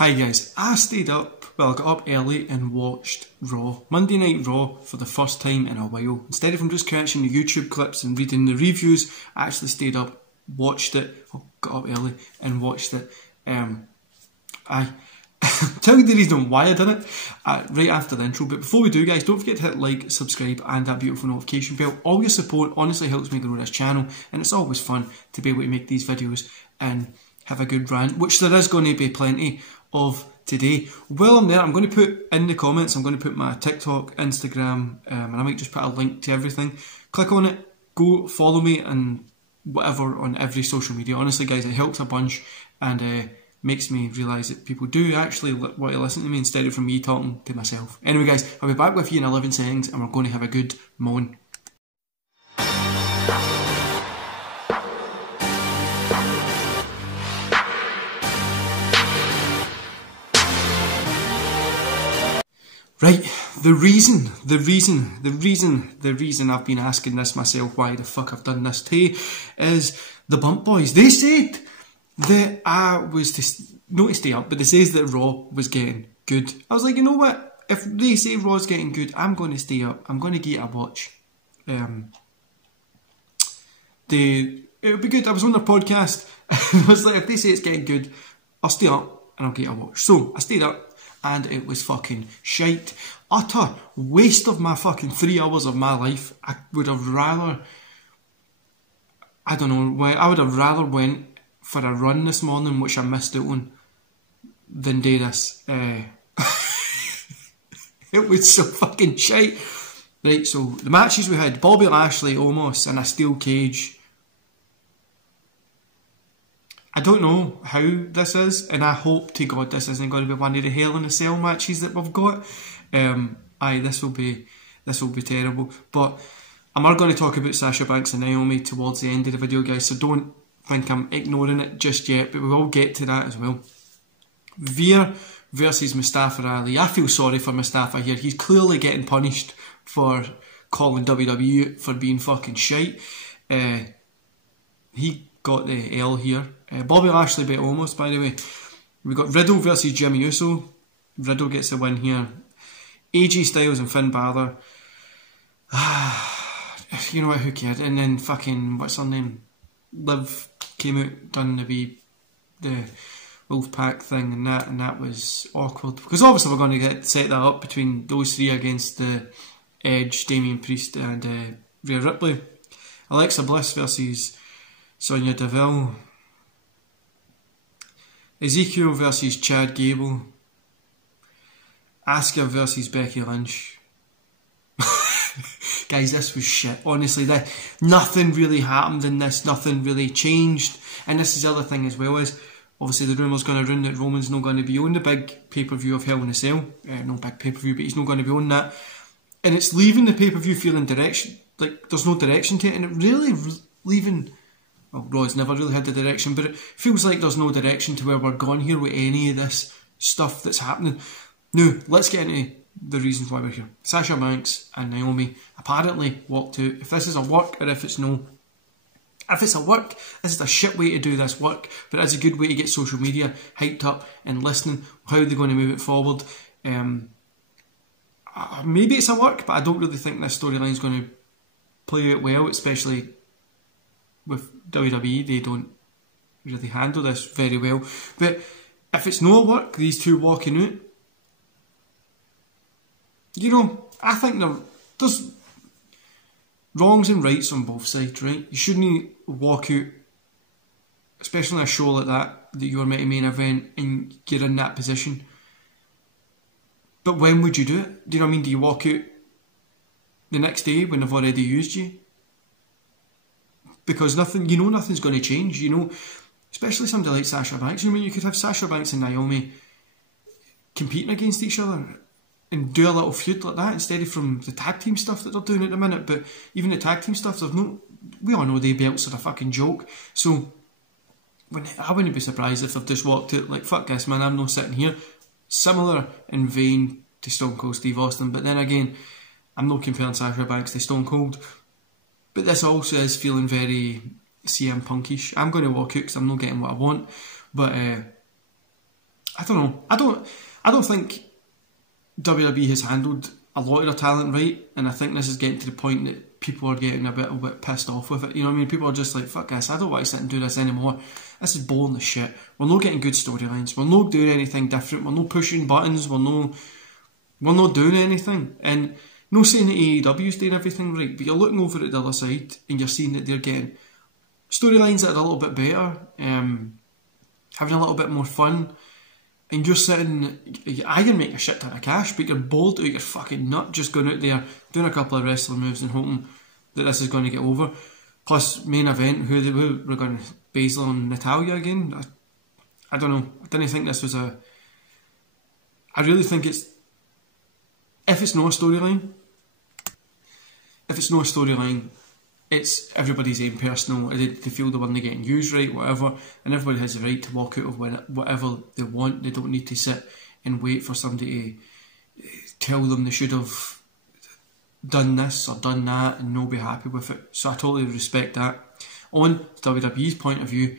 Hi guys, I stayed up, well I got up early and watched Raw, Monday Night Raw for the first time in a while. Instead of just catching the YouTube clips and reading the reviews, I actually stayed up, watched it, got up early and watched it. I tell you the reason why I did it right after the intro, but before we do guys, don't forget to hit like, subscribe and that beautiful notification bell. All your support honestly helps me grow this channel and it's always fun to be able to make these videos and have a good rant, which there is going to be plenty of today. While I'm there, I'm going to put in the comments, I'm going to put my TikTok, Instagram, and I might just put a link to everything. Click on it, go follow me and whatever on every social media. Honestly guys, it helps a bunch and makes me realise that people do actually want to listen to me instead of from me talking to myself. Anyway guys, I'll be back with you in 11 seconds and we're going to have a good moan. Right, the reason I've been asking this myself, why the fuck I've done this today, is the Bump Boys. They said that I was not to stay up, but they says that Raw was getting good. I was like, you know what? If they say Raw's getting good, I'm going to stay up. I'm going to get a watch. It'll be good. I was on their podcast and I was like, if they say it's getting good, I'll stay up and I'll get a watch. So I stayed up. And it was fucking shite. Utter waste of my fucking 3 hours of my life. I would have rather, I don't know, I would have rather went for a run this morning, which I missed out on, than do this. It was so fucking shite. Right, so the matches we had, Bobby Lashley almost in a steel cage. I don't know how this is, and I hope to God this isn't going to be one of the Hell in a Cell matches that we've got. This will be terrible. But I'm not going to talk about Sasha Banks and Naomi towards the end of the video, guys, so don't think I'm ignoring it just yet, but we will get to that as well. Veer versus Mustafa Ali. I feel sorry for Mustafa here. He's clearly getting punished for calling WWE for being fucking shite. He got the L here. Bobby Lashley beat almost, by the way. We got Riddle versus Jimmy Uso. Riddle gets the win here. AJ Styles and Finn Balor. You know what, who cared? And then fucking, what's her name? Liv came out, done the Wolfpack thing, and that was awkward. Because obviously we're going to set that up between those three against the Edge, Damian Priest and Rhea Ripley. Alexa Bliss versus Sonya Deville. Ezekiel versus Chad Gable. Asuka versus Becky Lynch. Guys, this was shit. Honestly, nothing really happened in this. Nothing really changed. And this is the other thing as well, is obviously the rumour's going to run that Roman's not going to be on the big pay-per-view of Hell in a Cell. No big pay-per-view, but he's not going to be on that. And it's leaving the pay-per-view feeling direction. Like, there's no direction to it. And it really leaving... Well, Raw's never really had the direction, but it feels like there's no direction to where we're going here with any of this stuff that's happening. Now, let's get into the reasons why we're here. Sasha Banks and Naomi apparently walked out. If this is a work or if it's no. If it's a work, this is a shit way to do this work, but it's a good way to get social media hyped up and listening. How are they going to move it forward? Maybe it's a work, but I don't really think this storyline is going to play out well, especially with WWE. They don't really handle this very well. But if it's no work, these two walking out, you know, I think there's wrongs and rights on both sides, right? You shouldn't walk out, especially on a show like that you're meant to main event and you're in that position. But when would you do it? Do you know what I mean? Do you walk out the next day when they've already used you? Because nothing's going to change, you know, especially somebody like Sasha Banks. You know, you could have Sasha Banks and Naomi competing against each other and do a little feud like that instead of from the tag team stuff that they're doing at the minute. But even the tag team stuff, we all know the belts are a fucking joke. So I wouldn't be surprised if they've just walked out like, fuck this man, I'm not sitting here. Similar in vein to Stone Cold Steve Austin, but then again, I'm not comparing Sasha Banks to Stone Cold. But this also is feeling very CM Punkish. I'm going to walk out because I'm not getting what I want. But I don't know. I don't think WWE has handled a lot of their talent right, and I think this is getting to the point that people are getting a bit pissed off with it. You know what I mean? People are just like, fuck this, I don't want to sit and do this anymore. This is boring as shit. We're not getting good storylines. We're not doing anything different. We're not pushing buttons. We're not doing anything. And no saying that AEW's doing everything right, but you're looking over at the other side and you're seeing that they're getting storylines that are a little bit better, having a little bit more fun. And you're sitting, I can make a shit ton of cash, but you're bored out your fucking nut just going out there, doing a couple of wrestler moves and hoping that this is going to get over. Plus, main event, who we're going to, Baszler and Natalya again? I don't know. I didn't think this was a... I really think it's... If it's not a storyline, it's everybody's own personal. They feel the one they're getting used right, whatever, and everybody has the right to walk out of whatever they want. They don't need to sit and wait for somebody to tell them they should have done this or done that and not be happy with it. So I totally respect that. On WWE's point of view,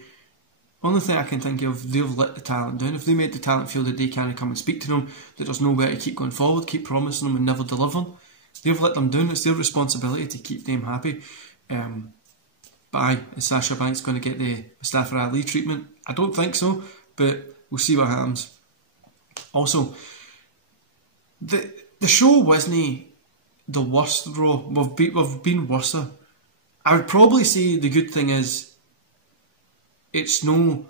only thing I can think of, they've let the talent down. If they made the talent feel that they can't come and speak to them, that there's nowhere to keep going forward, keep promising them and never delivering, they've let them down. It's their responsibility to keep them happy. But aye, is Sasha Banks going to get the Mustafa Ali treatment? I don't think so, but we'll see what happens. Also, the show wasn't the worst Raw. We've been worse. I would probably say the good thing is it's no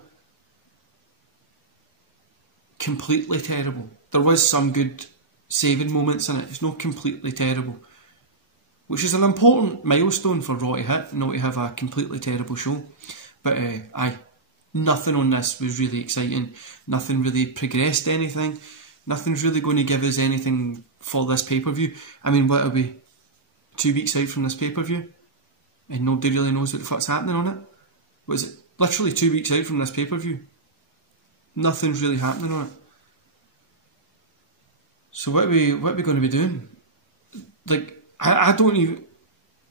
completely terrible. There was some good saving moments in it. It's not completely terrible, which is an important milestone for Raw to hit, not to have a completely terrible show. But aye, nothing on this was really exciting. Nothing really progressed anything. Nothing's really going to give us anything for this pay-per-view. I mean, what are we, 2 weeks out from this pay-per-view? And nobody really knows what the fuck's happening on it? Was it literally 2 weeks out from this pay-per-view? Nothing's really happening on it. So what are we going to be doing? Like, I don't even...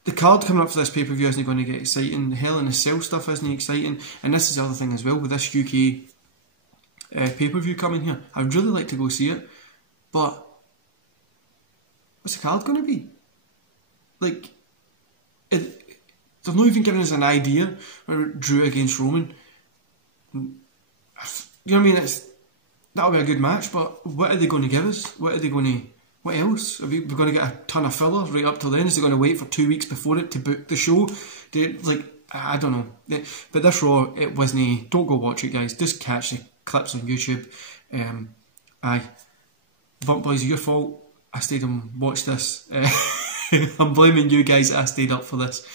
The card coming up for this pay-per-view isn't going to get exciting. The Hell in a Cell stuff isn't exciting. And this is the other thing as well, with this UK pay-per-view coming here. I'd really like to go see it, but what's the card going to be? Like, they've not even given us an idea. Or Drew against Roman. You know what I mean? That'll be a good match, but what are they going to give us? What else? Are we going to get a ton of filler right up till then? Is it going to wait for 2 weeks before it to book the show? I don't know. But this Raw, it wasn't... Don't go watch it, guys. Just catch the clips on YouTube. Aye. Bump Boys, your fault. I stayed and watched this. I'm blaming you guys that I stayed up for this.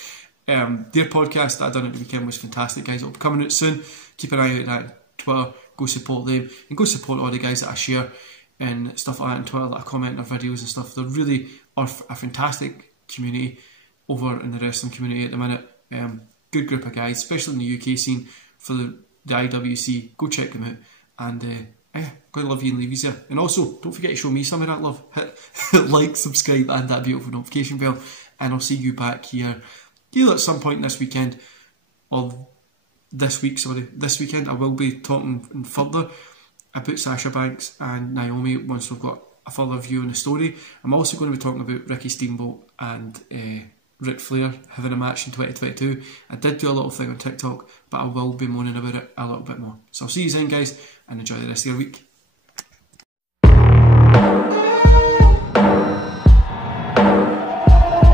Their podcast that I done at the weekend was fantastic, guys. It'll be coming out soon. Keep an eye out on Twitter. Go support them. And go support all the guys that I share and stuff like that on Twitter, that I comment on their videos and stuff. They really are a fantastic community over in the wrestling community at the minute. Good group of guys, especially in the UK scene for the IWC. Go check them out. And going to love you and leave you there. And also, don't forget to show me some of that love. Hit like, subscribe and that beautiful notification bell. And I'll see you back here either at some point this weekend or this weekend. I will be talking further about Sasha Banks and Naomi once we've got a further view on the story. I'm also going to be talking about Ricky Steamboat and Ric Flair having a match in 2022. I did do a little thing on TikTok, but I will be moaning about it a little bit more. So I'll see you then, guys, and enjoy the rest of your week.